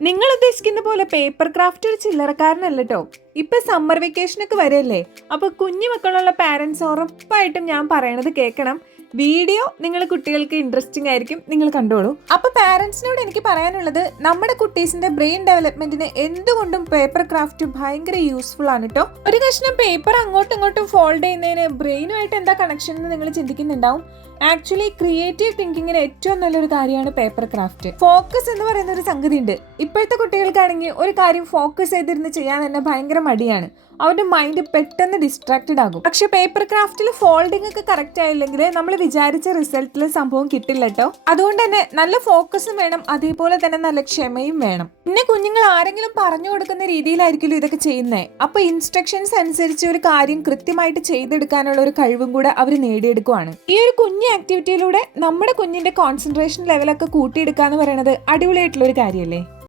നിങ്ങൾ ഉദ്ദേശിക്കുന്ന പോലെ പേപ്പർ ക്രാഫ്റ്റ് ഒരു ചില്ലറക്കാരനല്ല ഇപ്പൊ സമ്മർ വെക്കേഷൻ ഒക്കെ വരെയല്ലേ അപ്പൊ കുഞ്ഞു മക്കളുള്ള പാരന്റ്സ് ഉറപ്പായിട്ടും ഞാൻ പറയണത് കേൾക്കണം. വീഡിയോ നിങ്ങൾ കുട്ടികൾക്ക് ഇൻട്രസ്റ്റിംഗ് ആയിരിക്കും നിങ്ങൾ കണ്ടോളൂ. അപ്പൊ പാരന്റ്സിനോട് എനിക്ക് പറയാനുള്ളത് നമ്മുടെ കുട്ടീസിന്റെ ബ്രെയിൻ ഡെവലപ്മെന്റിന് എന്തുകൊണ്ടും പേപ്പർ ക്രാഫ്റ്റ് ഭയങ്കര യൂസ്ഫുൾ ആണ് കേട്ടോ ഒരു കഷ്ണം പേപ്പർ അങ്ങോട്ടും ഇങ്ങോട്ടും ഫോൾഡ് ചെയ്യുന്നതിന് ബ്രെയിനുമായിട്ട് എന്താ കണക്ഷൻ എന്ന് നിങ്ങൾ ചിന്തിക്കുന്നുണ്ടാവും. ആക്ച്വലി ക്രിയേറ്റീവ് തിങ്കിങ്ങിന് ഏറ്റവും നല്ലൊരു കാര്യമാണ് പേപ്പർ ക്രാഫ്റ്റ് ഫോക്കസ് എന്ന് പറയുന്ന ഒരു സംഗതി ഉണ്ട് ഇപ്പോഴത്തെ കുട്ടികൾക്കാണെങ്കിൽ ഒരു കാര്യം ഫോക്കസ് ചെയ്തിരുന്ന് ചെയ്യാൻ തന്നെ ഭയങ്കര മടിയാണ്. അവരുടെ മൈൻഡ് പെട്ടെന്ന് ഡിസ്ട്രാക്റ്റഡ് ആകും. പക്ഷെ പേപ്പർ ക്രാഫ്റ്റിൽ ഫോൾഡിംഗ് ഒക്കെ കറക്റ്റ് ആയില്ലെങ്കിൽ നമ്മൾ വിചാരിച്ച റിസൾട്ടിൽ സംഭവം കിട്ടില്ല കേട്ടോ അതുകൊണ്ട് തന്നെ നല്ല ഫോക്കസും വേണം അതേപോലെ തന്നെ നല്ല ക്ഷമയും വേണം. പിന്നെ കുഞ്ഞുങ്ങൾ ആരെങ്കിലും പറഞ്ഞു കൊടുക്കുന്ന രീതിയിലായിരിക്കില്ല ഇതൊക്കെ ചെയ്യുന്നത് അപ്പൊ ഇൻസ്ട്രക്ഷൻസ് അനുസരിച്ച് ഒരു കാര്യം കൃത്യമായിട്ട് ചെയ്തെടുക്കാനുള്ള ഒരു കഴിവും കൂടെ അവർ നേടിയെടുക്കുവാണ്. ഈ ഒരു കുഞ്ഞു ആക്ടിവിറ്റിയിലൂടെ നമ്മുടെ കുഞ്ഞിന്റെ കോൺസെൻട്രേഷൻ ലെവലൊക്കെ കൂട്ടിയെടുക്കുക എന്ന് പറയുന്നത് അടിപൊളിയായിട്ടുള്ള ഒരു കാര്യമല്ലേ